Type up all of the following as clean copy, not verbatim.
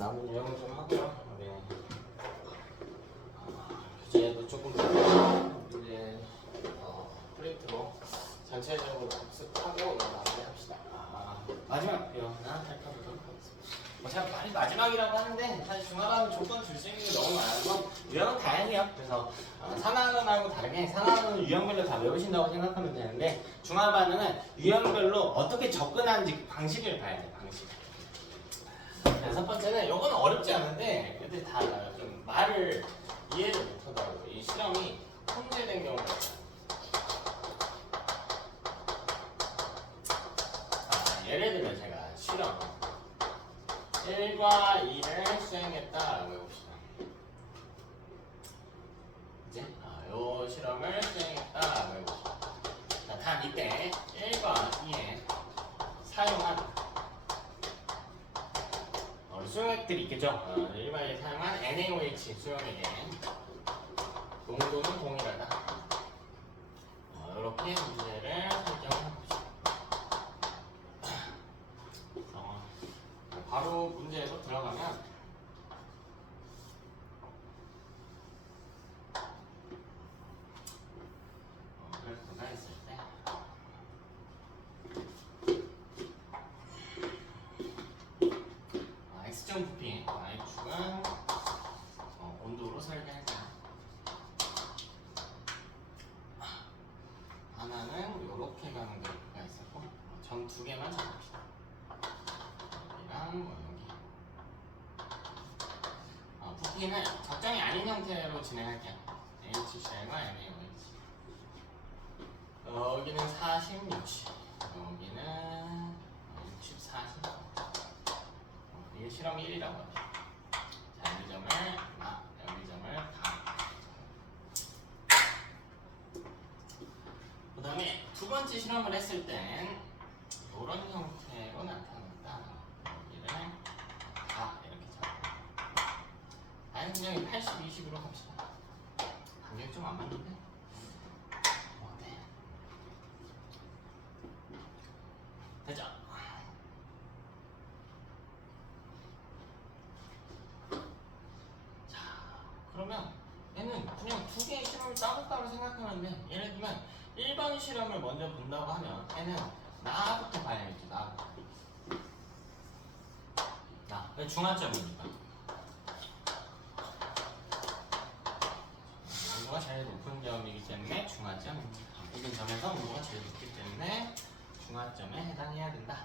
남은 유형을 좀 하고요. 교재도 조금 이제 프린트로 전체적으로 복습하고 마무리합시다. 마지막 유형은 탈카보도록 하겠습니다. 제가 말이 마지막이라고 하는데 사실 중화반은 조건 줄 수 있는 게 너무 많아서 유형은 다양해요. 그래서 산화반하고 다르게 산화반은 유형별로 다 외우신다고 생각하면 되는데 중화반은 유형별로 어떻게 접근하는지 그 방식을 봐야 돼요. 방식. 첫 번째는 이거는 어렵지 않은데 애들이 다 좀 말을 이해를 못하더라고요. 이 실험이 통제된 경우가 있어요. 예를 들면 제가 실험 1과 2를 수행했다라고 해봅시다. 이제 요 실험을 수행했다라고 해봅시다. 자, 단 이때 1과 2에 사용한 수용액들이 있겠죠. 일반에 사용한 NaOH 수용액의 농도는 동일하다. 이렇게 문제를 설정을 해봅시다. 바로 문제로 들어가면 그래프가 있을 때 X점 부피 Y축은 온도로 설계할게요. 하나는 이렇게 가는 그래프가 있었고 점 두 개만 잡읍시다. 여기랑 여기. 부피는 적정이 아닌 형태로 진행할게요. HCl과 NaOH. 여기는 40, 60. 여기는 60, 40. 이게 실험 1이라고 하죠. 자, 여기 점을 여기 점을 그 다음에 두 번째 실험을 했을 땐 이런 형태로 나타난다. 여기를 이렇게 잡고 그냥 80, 20으로 갑시다. 간격이 좀 안 맞는데? 어때? 되죠? 자, 그러면 얘는 그냥 두 개의 실험을 따로따로 생각하는데 예를 들면 1번 실험을 먼저 본다고 하면 얘는 나부터 봐야겠죠. 나 중화점이니까 온도가 제일 높은 점이기 때문에 중화점입니다. 모든 점에서 온도가 제일 높기 때문에 중화점에 해당해야 된다.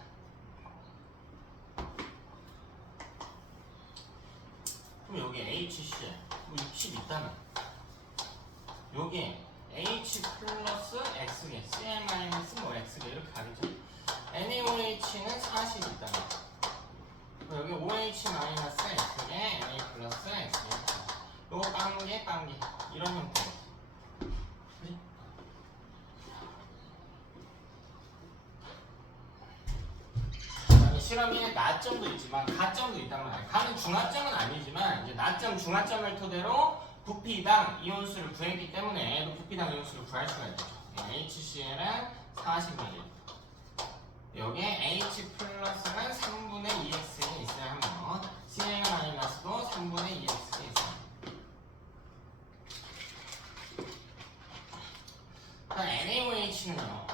그럼 여기 HCl 60 있다면 여기 H 플러스 X개, Cl 마이너스 X개 이렇게 가겠죠. NaOH는 40 있다면 여기 OH 마이너스 X개, Na 플러스 X개 요거 빵개 이런 형태로 그치? 실험이 나점도 있지만 가점도 있단 말이에요. 가는 중화점은 아니지만 이제 나점, 중화점을 토대로 부피당 이온수를 구했기 때문에 부피당 이온수를 구할 수가 있죠. HCl은 40ml. 여기에 H 플러스는 3분의 2x에 있어야 하며 Cl 마이너스도 3분의 2x에 있어요. NaOH는요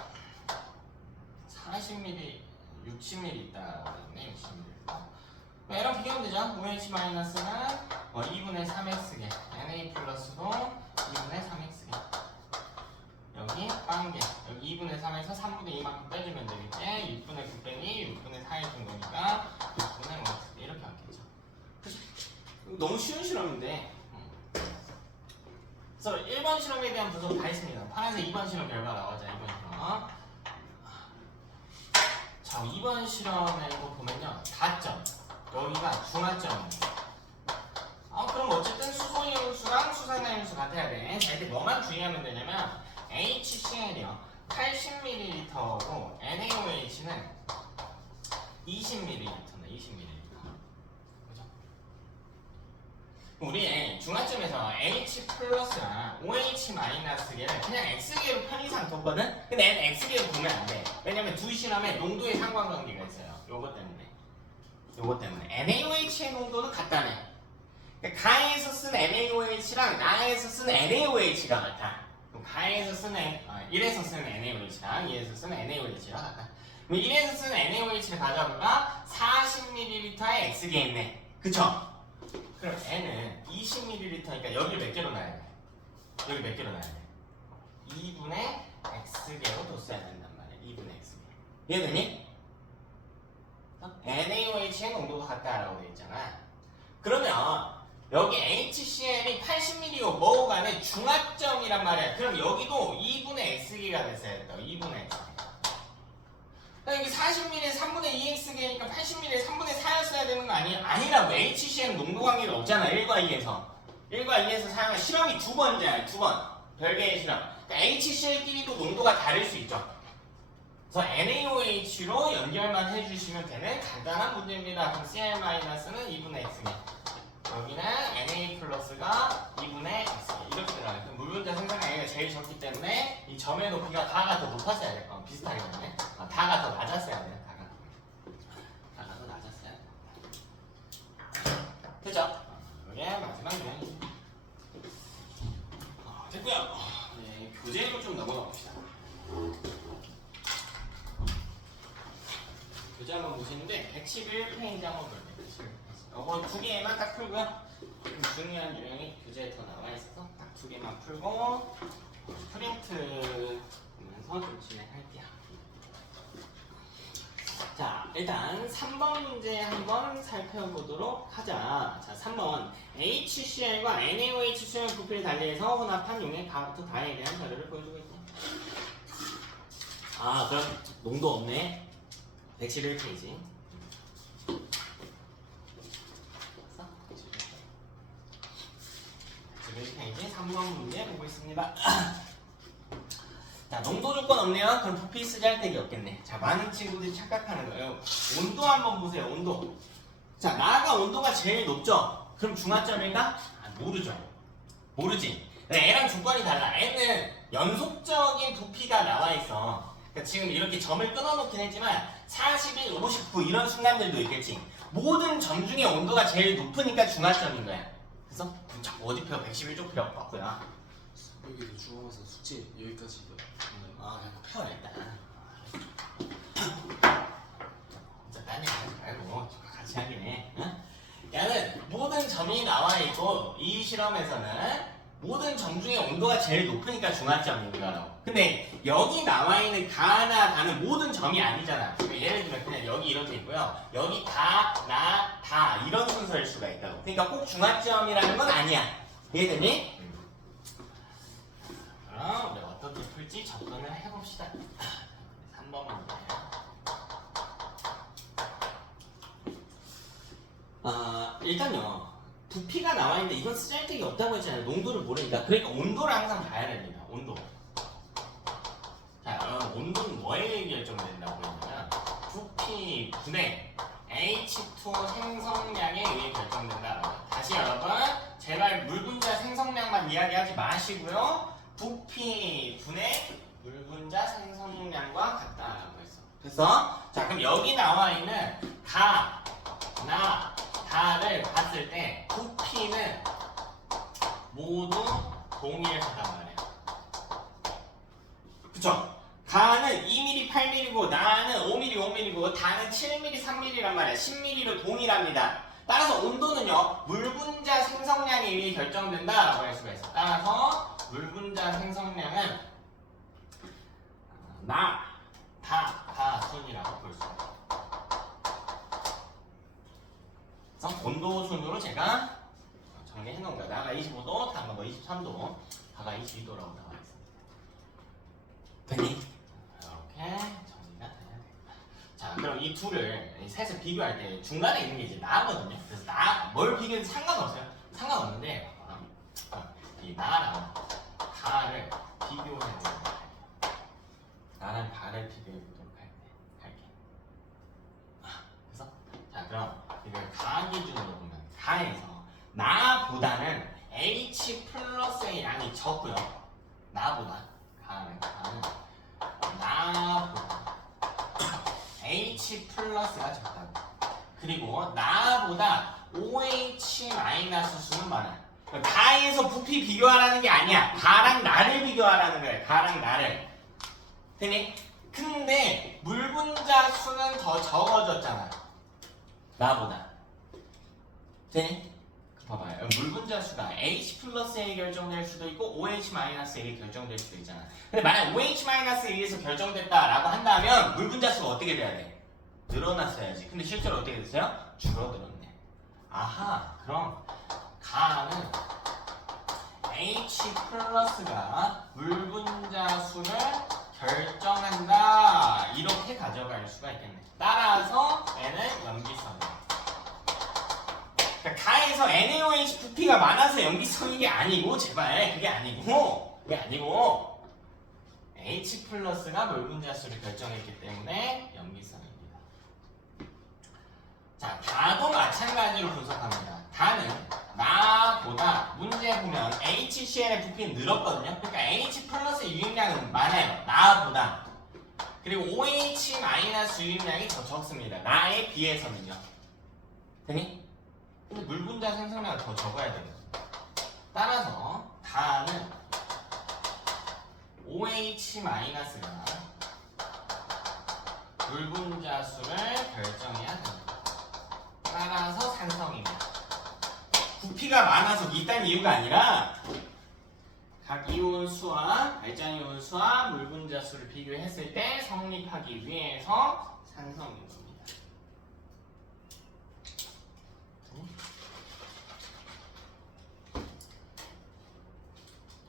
40ml, 60ml 있다고 했네. 60ml. 얘랑 비교하면 되죠. OH 마이너스는 2분의 3x개, Na 플러스도 2분의 3x개. 여기 빵개, 여기 2분의 3에서 3분의 2만큼 빼주면 되겠지. 6분의 9 빼기 6분의 4 해준 거니까 6분의 5 이렇게 왔겠죠. 너무 쉬운 실험인데. 그래서 1번 실험에 대한 분석 다 했습니다. 파란색 2번 실험 결과 나오자. 2번 실험. 자, 2번 실험에 보면요. 가점. 여기가 중화점입니다. 그럼 어쨌든 수소이온수랑 수산화이온수 같아야 돼. 자, 이때 뭐만 주의하면 되냐면 HCl이요 80ml고 NaOH는 20ml네. 20ml. 그죠? 우리 중화점에서 H 플러스랑 OH 마이너스계를 그냥 X계로 편의상 뒀거든? 근데 얘는 X계로 보면 안 돼. 왜냐면 두 실험에 농도의 상관관계가 있어요. 요것 때문에. 요거 때문에 NaOH의 농도는 같다네. 그러니까 가에서 쓴 NaOH랑 나에서 쓴 NaOH가 같아. 그럼 가에서 쓰는 1에서 쓰는 NaOH랑 2에서 쓰는 NaOH가 같아. 그럼 1에서 쓰는 NaOH를 가져보니까 40ml의 X개 있네. 그쵸? 그럼 N은 20ml니까 여기를 몇 개로 놔야 돼? 여기 몇 개로 놔야 돼? 2분의 X개로 뒀어야 된단 말이야. 2분의 X개. 이해되니? NaOH의 농도가 같다라고 되어 있잖아. 그러면 여기 HCl이 80ml고 뭐고 간에 중합점이란 말이야. 그럼 여기도 2분의 X개가 됐어야 된다. 2분의 X개. 그러니까 여기 40ml에 3분의 2X개니까 80ml에 3분의 4였어야 되는 거 아니야? 아니라고. HCl은 농도 관계가 없잖아. 1과 2에서. 1과 2에서 사용한 실험이 2번이잖아요. 2번. 별개의 실험. 그러니까 HCl끼리도 농도가 다를 수 있죠. 그래서 NaOH로 연결만 해주시면 되는 간단한 문제입니다. 그럼 Cl-는 2분의 X개. 여기는 Na 플러스가 2분의 X개. 이렇게 들어가요. 그럼 물분자 생성량이 제일 적기 때문에 이 점의 높이가 다가 더 높았어야 될 거야. 비슷하게 되네. 다가 더 낮았어야 돼. 다가 더 낮았어야 돼. 됐죠? 이게 마지막 유형이지. 됐고요. 네, 교재로 좀 넘어가 봅시다. 교재 한번 보시는데 111페이지 한번 볼게요. 111페이지. 이거 두 개만 딱 풀고요. 좀 중요한 유형이 교재에 더 나와 있어서 딱 두 개만 풀고 프린트 보면서 좀 진행할게요. 자, 일단 3번 문제 한번 살펴보도록 하자. 자, 3번 HCl과 NaOH 수용 부피를 달리해서 혼합한 용액 가부터 다에 대한 자료를 보여주고 있다. 아, 그럼 농도 없네. 111페이지. 111페이지 3번 문제 보고 있습니다. 자, 농도 조건 없네요. 그럼 부피 쓰잘데기 없겠네. 자, 많은 친구들이 착각하는 거예요. 온도 한번 보세요. 온도. 자, 나가 온도가 제일 높죠? 그럼 중화점일까? 모르죠. 모르지. N랑 조건이 달라. N은 연속적인 부피가 나와 있어. 그러니까 지금 이렇게 점을 끊어놓긴 했지만 41, 59 이런 순간들도 있겠지. 모든 점 중에 온도가 제일 높으니까 중화점인 거야. 그래서 자꾸 어디 펴 111쪽 필요 없고요. 여기도 중앙에서 숙제 여기까지 아, 그냥 펴 일단. 진짜 딴 얘기 하지 말고 같이 하긴 해. 응? 야는 모든 점이 나와 있고 이 실험에서는 모든 점 중에 온도가 제일 높으니까 중화점인 거라고. 근데 여기 나와 있는 가나 다는 모든 점이 아니잖아. 예를 들면 그냥 여기 이렇게 있고요. 여기 다, 나, 다 이런 순서일 수가 있다고. 그러니까 꼭 중화점이라는 건 아니야. 이해되니? 그럼 우리 어떻게 풀지 접근을 해봅시다. 3번 문제예요. 일단요. 부피가 나와 있는데 이건 쓰잘데기 없다고 했잖아요. 농도를 모르니까. 그러니까 온도를 항상 봐야 됩니다. 온도. 자, 그럼 온도는 뭐에 의해 결정된다고 했냐면 부피 분의 H2 생성량에 의해 결정된다. 다시 여러분, 제발 물 분자 생성량만 이야기하지 마시고요. 부피 분의 물 분자 생성량과 같다라고 했어. 그래서 자, 그럼 여기 나와 있는 가, 나, 다를 봤을 때 부피는 모두 동일하단 말이야. 그쵸? 가는 2mm, 8mm고 나는 5mm, 5mm고 다는 7mm, 3mm란 말이야. 10mm로 동일합니다. 따라서 온도는요, 물 분자 생성량에 의해 결정된다라고 할 수가 있어. 따라서 물 분자 생성량은 나, 다 순이라고 볼 수 있어. 온도 순으로 제가 정리해 놓은 거야. 나가 25도, 다가 뭐 23도, 다가 22도라고 나와 있습니다. 됐니? 이렇게 정리가 돼야 됩니다. 자, 그럼 이 둘을 이 셋을 비교할 때 중간에 있는 게 이제 나거든요. 그래서 뭘 비교해도 상관없어요. 상관없는데 이 나랑 가를 비교해 보도록 할게요. 나랑 가를 비교해 보도록 할게. 그래서 자, 그럼 이걸 가 기준으로 보면 가에서 나보다는 H 플러스의 양이 적고요. 나보다 가는 나보다 H 플러스가 적다고. 그리고 나보다 OH 마이너스 수는 많아. 다에서 부피 비교하라는 게 아니야. 다랑 나를 비교하라는 거야. 다랑 나를. 되니? 근데 물 분자 수는 더 적어졌잖아. 나보다. 되니? 봐봐요. 물 분자 수가 H 플러스에 결정될 수도 있고 OH 마이너스에 결정될 수도 있잖아. 근데 만약 OH 마이너스에 의해서 결정됐다라고 한다면 물 분자 수가 어떻게 돼야 돼? 늘어났어야지. 근데 실제로 어떻게 됐어요? 줄어들었네. 아하, 그럼 가는 H 플러스가 물 분자 수를 결정한다. 이렇게 가져갈 수가 있겠네. 따라서 N은 염기성이야. 그러니까 가에서 NaOH 부피가 많아서 염기성인 게 아니고, 제발 그게 아니고 H 플러스가 물 분자 수를 결정했기 때문에 염기성입니다. 자, 다도 마찬가지로 분석합니다. 다는 나보다 문제 보면 HCl의 부피는 늘었거든요. 그러니까 H 플러스 유입량은 많아요. 나보다. 그리고 OH 마이너스 유입량이 더 적습니다. 나에 비해서는요. 되니? 근데 물 분자 생성량은 더 적어야 돼요. 따라서 다는 OH 마이너스가 물 분자 수를 결정해야 됩니다. 따라서 산성입니다. 부피가 많아서 있다는 이유가 아니라 각 이온 수와 발전 이온 수와 물 분자 수를 비교했을 때 성립하기 위해서 산성인 겁니다.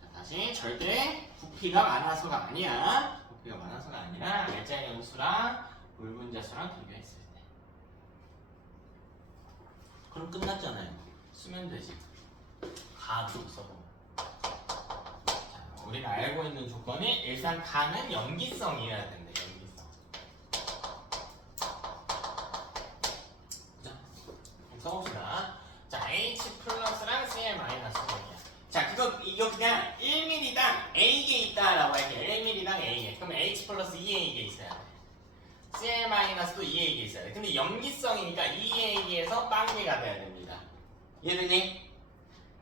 자, 다시 절대 부피가 많아서가 아니야. 부피가 많아서가 아니라 발전 이온 수랑 물 분자 수랑 비교했을 때. 그럼 끝났잖아요. 쓰면 되지. 가도 써보면. 자, 우리가 알고 있는 조건이 일단 가는 염기성이어야 된대. 염기성. 그죠? 써봅시다. 자, H 플러스랑 Cl 마이너스 얘기야. 자, 이거 그냥 1mm당 A개 있다라고 할게요. 1mm당 A개. 그럼 H 플러스 2A개 있어야 돼. Cl 마이너스도 2A개 있어야 돼. 근데 염기성이니까 2A개에서 빵개가 돼야 됩니다. 이해되니?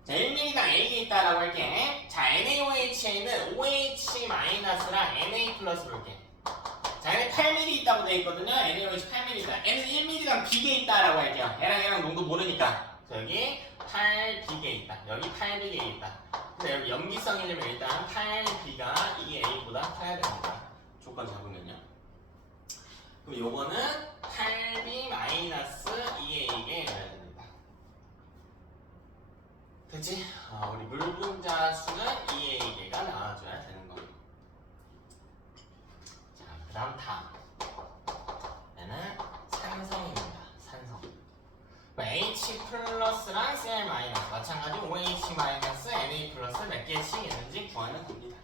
자, 1mm당 A개 있다라고 할게. 자, NaOH에는 OH 마이너스랑 Na 플러스로 볼게. 자, 얘는 8mm 있다고 되어 있거든요. NaOH 8mm 있다. N은 1mm당 B개 있다라고 할게요. 얘랑 농도 모르니까. 자, 여기 8B개 있다. 여기 8B개 있다. 근데 여기 염기성이려면 일단 8B가 2A보다 커야 됩니다. 조건 잡으면요. 그럼 요거는 8B 마이너스 2A게 해야 됩니다. 됐지? 우리 물 분자 수는 2A개가 나와줘야 되는 거예요. 자, 그 다음 다. 얘는 산성입니다. 산성. H 플러스랑 Cl 마이너스 마찬가지 OH 마이너스 Na 플러스 몇 개씩 있는지 구하는 겁니다.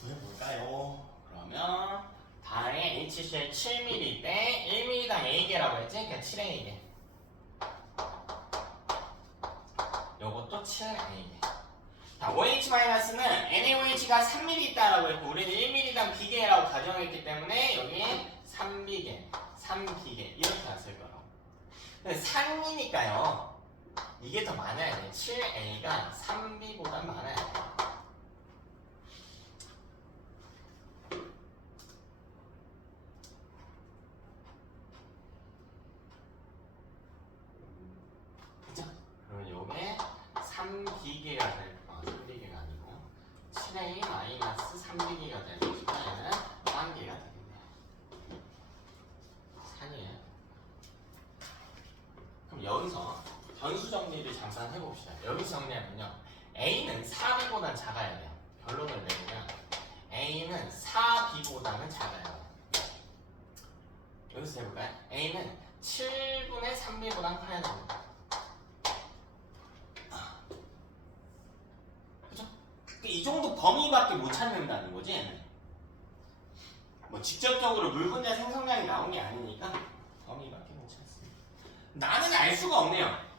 구해볼까요? 그러면 다의 HCl 7mm 때 1mm당 A개라고 했지? 그러니까 7A개. 요것도 7A개. 자, OH-는 NaOH가 3mm 있다라고 했고 우리는 1mm당 B개라고 가정했기 때문에 여기 3B개, 3B개 이렇게 왔을 거라고. 근데 산이니까요. 이게 더 많아야 돼. 7A가 3B보다 많아야 돼. 그죠? 그러면 요게 3B개가 될 거. 3B개가 아니고 7A 마이너스 3B개가 될 것이고 얘는 1개가 되겠네요. 산이에요. 그럼 여기서 변수 정리를 잠깐 해봅시다. 여기서 정리하면요. A는 4B보다 작아야 돼요. 결론을 내리면 A는 4B보다는 작아야 돼요. 여기서 해볼까요? A는 7분의 3B보다 커야 됩니다. 그죠? 이 정도 범위밖에 못 찾는다는 거지, 얘는. 뭐 직접적으로 물 분자 생성량이 나온 게 아니니까 범위밖에 못 찾습니다. 나는 알 수가 없네요.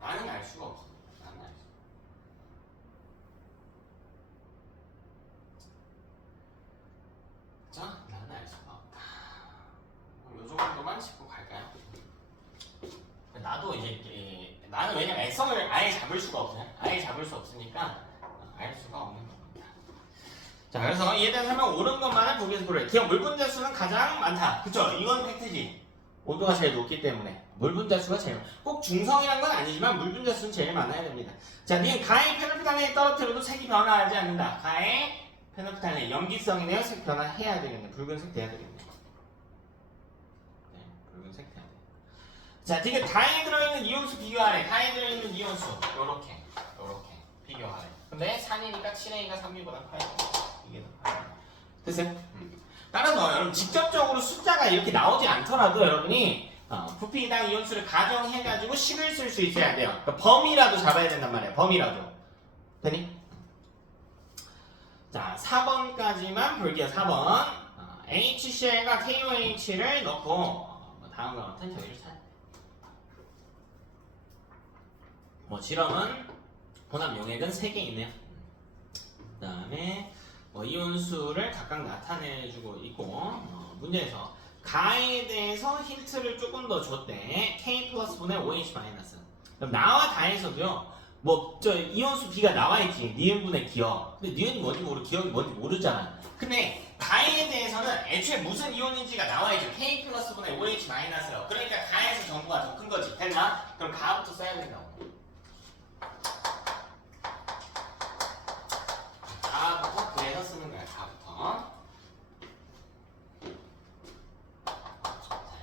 나는 알 수가 없어. 나는 알 수가. 자, 나는 알 수가 없다. 요 정도만 짚고 갈까요? 백성을 아예 잡을 수가 없어요. 아예 잡을 수 없으니까 알 수가 없는 겁니다. 자, 그래서 이에 대한 설명 옳은 것만을 보기에서 고르래. 기억 물 분자 수는 가장 많다. 그쵸? 이건 팩트지. 온도가 제일 높기 때문에 물 분자 수가 제일 꼭 중성이란 건 아니지만 물 분자 수는 제일 많아야 됩니다. 자, 니은 가해 페노프탈렌이 떨어뜨려도 색이 변화하지 않는다. 가해 페노프탈렌 염기성이네요. 색 변화해야 되겠네. 붉은색 돼야 되겠네. 네, 붉은색 돼야 돼. 자, 디귿 가에 들어있는 이온수 비교하래. 가에 들어있는 이온수 요렇게 비교하래. 근데 산이니까 7A가 3B보다 커야 돼. 이게 더 커야 돼. 됐어요? 따라서 여러분 직접적으로 숫자가 이렇게 나오지 않더라도 여러분이 부피당 이온수를 가정해가지고 식을 쓸 수 있어야 돼요. 그러니까 범위라도 잡아야 된단 말이에요. 범위라도. 되니? 자, 4번까지만 볼게요. 4번. HCl과 KOH를 넣고 다음과 같은 저희를 찾. 실험은 혼합 용액은 3개 있네요. 그 다음에 이온수를 각각 나타내주고 있고 문제에서 가에 대해서 힌트를 조금 더 줬대. K 플러스 분의 OH 마이너스. 그럼 나와 다에서도요. 이온수 B가 나와있지. 니은분의 기억. 근데 니은이 뭔지 모르고 기억이 뭔지 모르잖아. 근데 가에 대해서는 애초에 무슨 이온인지가 나와있죠. K 플러스 분의 OH 마이너스요. 그러니까 가에서 정보가 더 큰 거지. 됐나? 그럼 가부터 써야 된다고. 가부터 그래서 쓰는 거야. 가부터.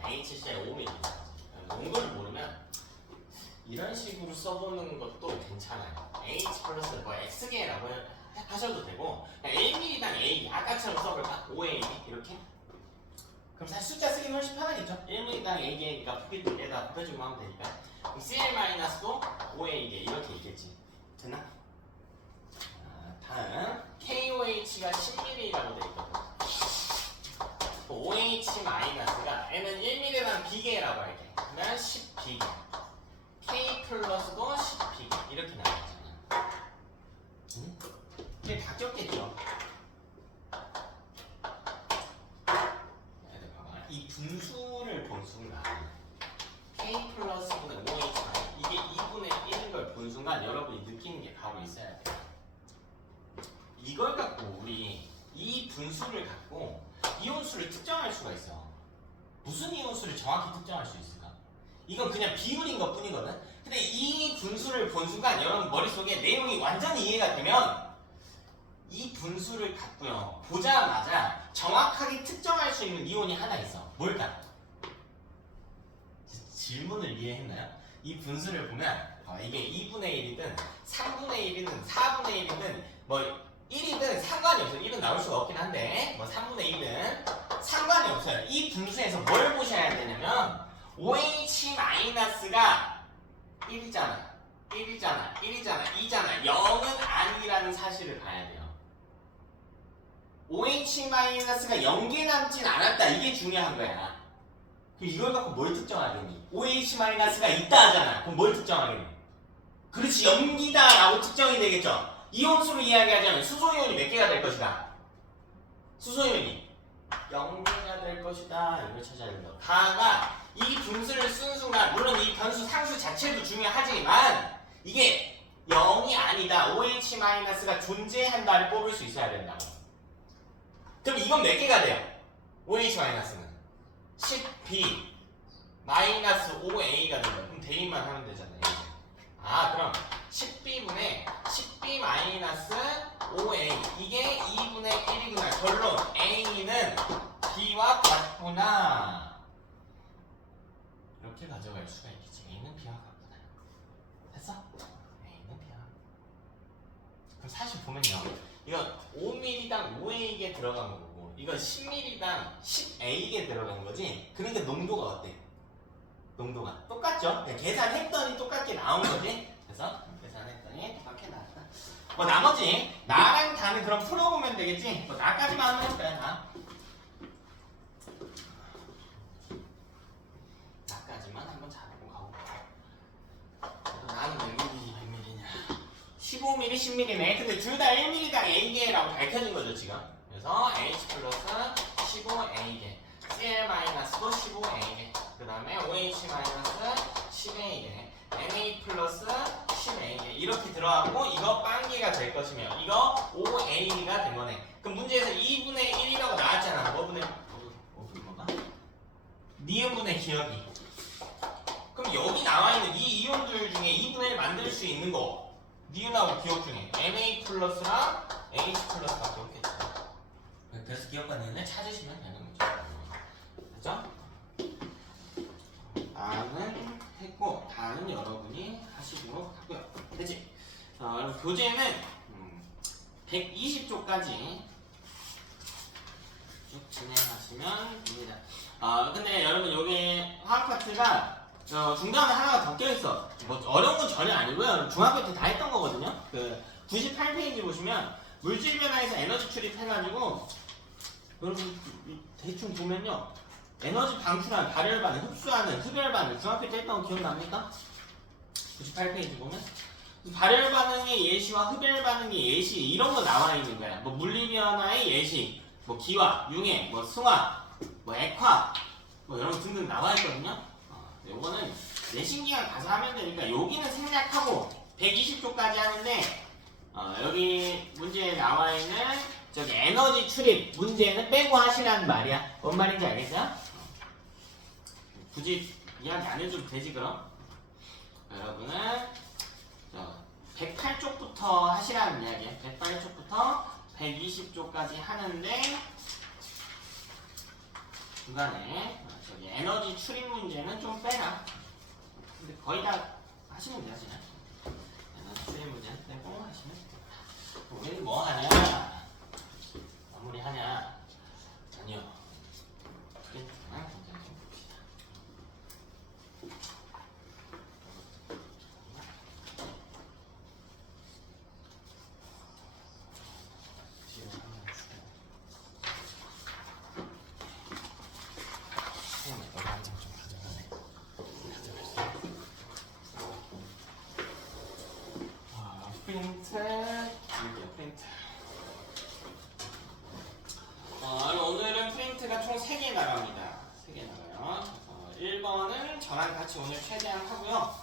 자, HCl 5mm. 농도를 모르면 이런 식으로 써보는 것도 괜찮아요. H 플러스 X개라고 하셔도 되고 1mm당 A 아까처럼 써볼까? 5A 이렇게? 그럼 사실 숫자 쓰기는 훨씬 편하겠죠? 1mm당 A개니까 부피에다 곱해주고 하면 되니까 그럼 CL-도 5A개 이렇게 있겠지. 됐나? 다음 KOH가 10mm라고 돼 있거든. OH-가 N은 1mm당 B개라고 할게. 그러면 10B개. K 플러스도 10B개 이렇게 나와있잖아. 이게 바뀌었겠죠? 얘들 봐봐. 이 분수를 본 순간 K 플러스분의 OH 이게 2분의 1인 걸 본 순간 여러분이 느끼는 게 바로 있어야 돼요. 이걸 갖고 우리 이 분수를 갖고 이온수를 특정할 수가 있어. 무슨 이온수를 정확히 특정할 수 있을까? 이건 그냥 비율인 것 뿐이거든? 근데 이 분수를 본 순간 여러분 머릿속에 내용이 완전히 이해가 되면 이 분수를 갖고요. 보자마자 정확하게 특정할 수 있는 이온이 하나 있어. 뭘까? 질문을 이해했나요? 이 분수를 보면 이게 2분의 1이든 3분의 1이든 4분의 1이든 1이든 상관이 없어요. 1은 나올 수가 없긴 한데 3분의 1이든 상관이 없어요. 이 분수에서 뭘 보셔야 되냐면 OH-가 1이잖아. 2잖아. 0은 아니라는 사실을 봐야 돼요. OH-가 0개 남진 않았다. 이게 중요한 거야. 그럼 이걸 갖고 뭘 특정하겠니? OH-가 있다 하잖아. 그럼 뭘 특정하겠니? 그렇지, 염기다라고 특정이 되겠죠. 이온수로 이야기하자면 수소이온이 몇 개가 될 것이다. 수소이온이 0개가 될 것이다. 이걸 찾아야 된다. 가가 이 분수를 쓴 순간 물론 이 변수 상수 자체도 중요하지만 이게 0이 아니다. OH-가 존재한다를 뽑을 수 있어야 된다. 그럼 이건 몇 개가 돼요? OH-는 10B 마이너스 5A가 된다. 그럼 대입만 하면 되잖아요. 그럼 10B분의 10B 마이너스 5A 이게 2분의 1이구나. 결론 A는 B와 같구나. 이렇게 가져갈 수가 있겠지. A는 B와 같구나. 됐어? A는 B와. 그럼 사실 보면요. 이건 5mm당 5A게 들어간 거고 이건 10mm당 10A게 들어간 거지. 그러니까 농도가 어때? 농도가 똑같죠? 계산했더니 똑같게 나온 거지? 그래서 계산했더니 똑같게 나왔다. 나머지 나랑 다는 그럼 풀어보면 되겠지? 나까지만 하면 해볼까요? 나까지만 한번 잡고 가볼까요? 나는 몇 mm지 100mm냐 15mm 10mm네. 근데 둘 다 1mm당 A개라고 밝혀진 거죠 지금. 그래서 H 플러스 15A개 CL-도 15A개 그 다음에 OH-10A개 NA 플러스 이렇게 들어가고 이거 빵개가 될 것이며 이거 5a가 된 거네. 그럼 문제에서 2분의 1이라고 나왔잖아. 뭐가? 니은분의 기억이. 그럼 여기 나와 있는 이 이온들 중에 2분의 1 만들 수 있는 거 니은하고 기억 중에 Na 플러스랑 H 플러스밖에 없겠죠. 그래서 기억과 니은을 찾으시면 되는 거죠. 그죠? 나는 했고 다는 여러분이 하시도록 하고요. 그치? 그럼 교재는 120쪽까지 쭉 진행하시면 됩니다. 근데 여러분 여기 화학 파트가 중간에 하나가 더 껴있어. 뭐 어려운 건 전혀 아니고요. 중학교 때 다 했던 거거든요. 그 98페이지 보시면 물질 변화에서 에너지 출입해가지고 여러분 대충 보면요. 에너지 방출한, 발열 반응, 흡수하는, 흡열 반응 중학교 때 했던 거 기억납니까? 98페이지 보면 발열 반응의 예시와 흡열 반응의 예시 이런 거 나와 있는 거야. 뭐 물리 변화의 예시, 뭐 기화, 융해, 뭐 승화, 뭐 액화, 뭐 이런 거 등등 나와 있거든요. 요거는 내신기간 가서 하면 되니까 여기는 생략하고 120쪽까지 하는데 여기 문제에 나와 있는 저기 에너지 출입 문제는 빼고 하시라는 말이야. 뭔 말인지 알겠어요? 굳이 이야기 안 해줘도 되지 그럼? 여러분은 108쪽부터 하시라는 이야기야. 108쪽부터 120쪽까지 하는데 중간에 저기 에너지 출입 문제는 좀 빼라. 근데 거의 다 하시면 되지. 에너지 출입 문제는 빼고 하시면 돼. 우리는 뭐 하냐? 마무리 하냐? 아니요. 프린트만 굉장히 좀 봅시다. 뒤로 한번 주고. 여기 한 장 좀 가져가네. 프린트. 이렇게 프린트. 오늘은 프린트가 총 3개 나갑니다. 3개 나가요. 1번은 저랑 같이 오늘 최대한 하고요.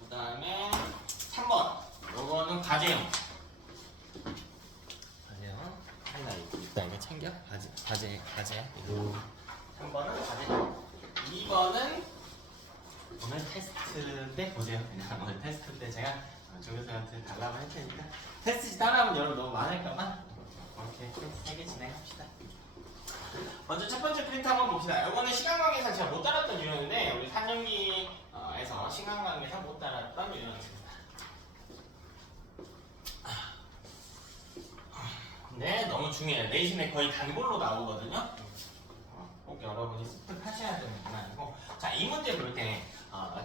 그 다음에 3번. 요거는 과제형. 과제형. 하나 일단 이거 챙겨. 과제. 3번은 과제형. 2번은 오늘 테스트 때 보세요. 그냥 오늘 테스트 때 제가 조교수한테 달라고 할 테니까 테스트 따라하면 여러분 너무 많을까봐 이렇게 프린트 3개 진행합시다. 먼저 첫 번째 프린트 한번 봅시다. 이거는 시간관계상 제가 못 따랐던 유형인데 우리 3년기에서 시간관계상 못 따랐던 유형입니다. 근데 너무 중요해요. 내신에 거의 단골로 나오거든요. 꼭 여러분이 습득하셔야 되는 건 아니고 자, 이 문제 볼 때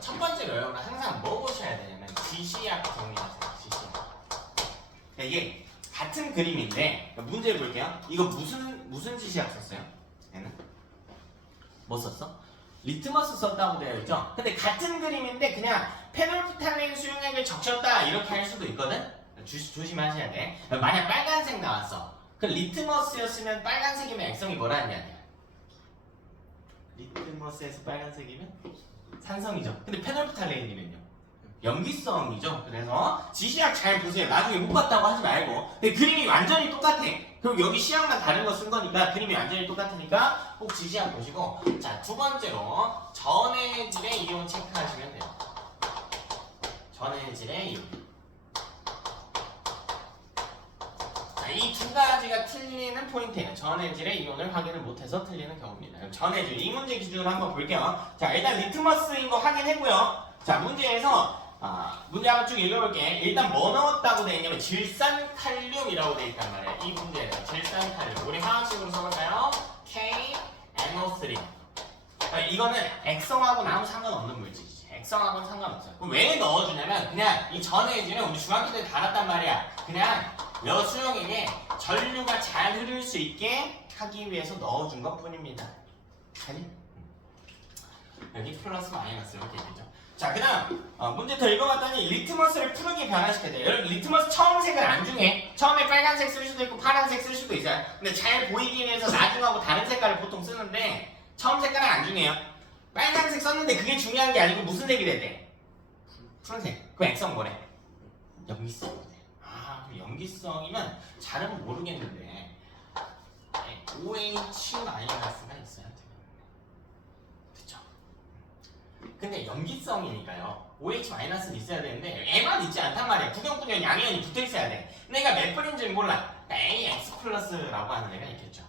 첫 번째로 여러분 항상 뭐 보셔야 되냐면 지시약 정리하세요. 지시약. 이게 같은 그림인데 문제 볼게요. 이거 무슨 지시약 썼어요? 얘는? 뭐 썼어? 리트머스 썼다고 되어 있죠? 근데 같은 그림인데 그냥 페놀프탈린 수용액을 적셨다 이렇게 할 수도 있거든? 조심하셔야 돼. 만약 빨간색 나왔어. 그럼 리트머스였으면 빨간색이면 액성이 뭐라는 이야기야? 리트머스에서 빨간색이면 산성이죠. 근데 페놀프탈레인이면요 염기성이죠. 그래서 지시약 잘 보세요. 나중에 못 봤다고 하지 말고. 근데 그림이 완전히 똑같아. 그럼 여기 시약만 다른 거 쓴 거니까 그림이 완전히 똑같으니까 꼭 지시약 보시고. 자, 두 번째로 전해질의 이온 체크하시면 돼요. 전해질의 이온. 이 두 가지가 틀리는 포인트예요. 전해질의 이온을 확인을 못해서 틀리는 경우입니다. 전해질, 이 문제 기준으로 한번 볼게요. 자, 일단 리트머스인 거 확인했고요. 자, 문제에서 문제 한번 쭉 읽어볼게. 일단 뭐 넣었다고 되어 있냐면 질산칼륨이라고 되어 있단 말이에요. 이 문제에서 질산칼륨. 우리 화학식으로 써볼까요? KNO3. 이거는 액성하고는 아무 상관없는 물질이지. 액성하고는 상관없어요. 그럼 왜 넣어주냐면 그냥 이 전해질은 우리 중학교 때 다뤘단 말이야. 그냥 여 수용액에 전류가 잘 흐를 수 있게 하기 위해서 넣어준 것 뿐입니다. 아니? 여기 플러스 마이너스 이렇게 되죠. 자, 그 다음 문제 더 읽어봤더니 리트머스를 푸르게 변화시켜야 돼요. 여러분 리트머스 처음 색을 안 중에 처음에 빨간색 쓸 수도 있고 파란색 쓸 수도 있어요. 근데 잘 보이기 위해서 나중하고 다른 색깔을 보통 쓰는데 처음 색깔은 안 중요해요. 빨간색 썼는데 그게 중요한 게 아니고 무슨 색이 돼야 돼? 푸른색. 그 액성 뭐래? 염기성이네. 아, 그럼 염기성이면 잘은 모르겠는데 OH-가 있어야 돼요. 그쵸? 근데 염기성이니까요. OH-는 있어야 되는데 M만 있지 않단 말이야. 구경구경 양이온이 붙어 있어야 돼. 근데 얘가 몇 분인지는 몰라. 그러니까 AX 플러스라고 하는 애가 있겠죠.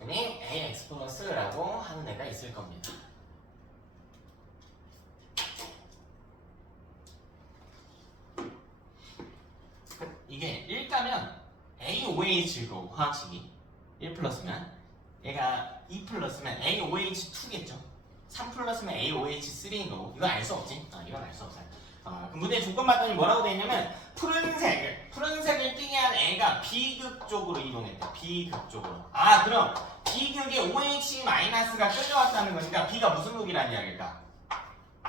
그니 AX 플러스라고 하는 애가 있을 겁니다. 이게 1가면 AOH고 화학식이 1 플러스면 얘가 2 플러스면 AOH2겠죠. 3 플러스면 AOH3인 거고 이건 알 수 없지. 이건 알 수 없어요. 그 문제 조건 봤더니 뭐라고 돼 있냐면 푸른색을 띄게 한 애가 비극 쪽으로 이동했대. 비극 쪽으로. 그럼 비극에 OH-가 끌려왔다는 거니까 B가 무슨 극이라는 이야기일까?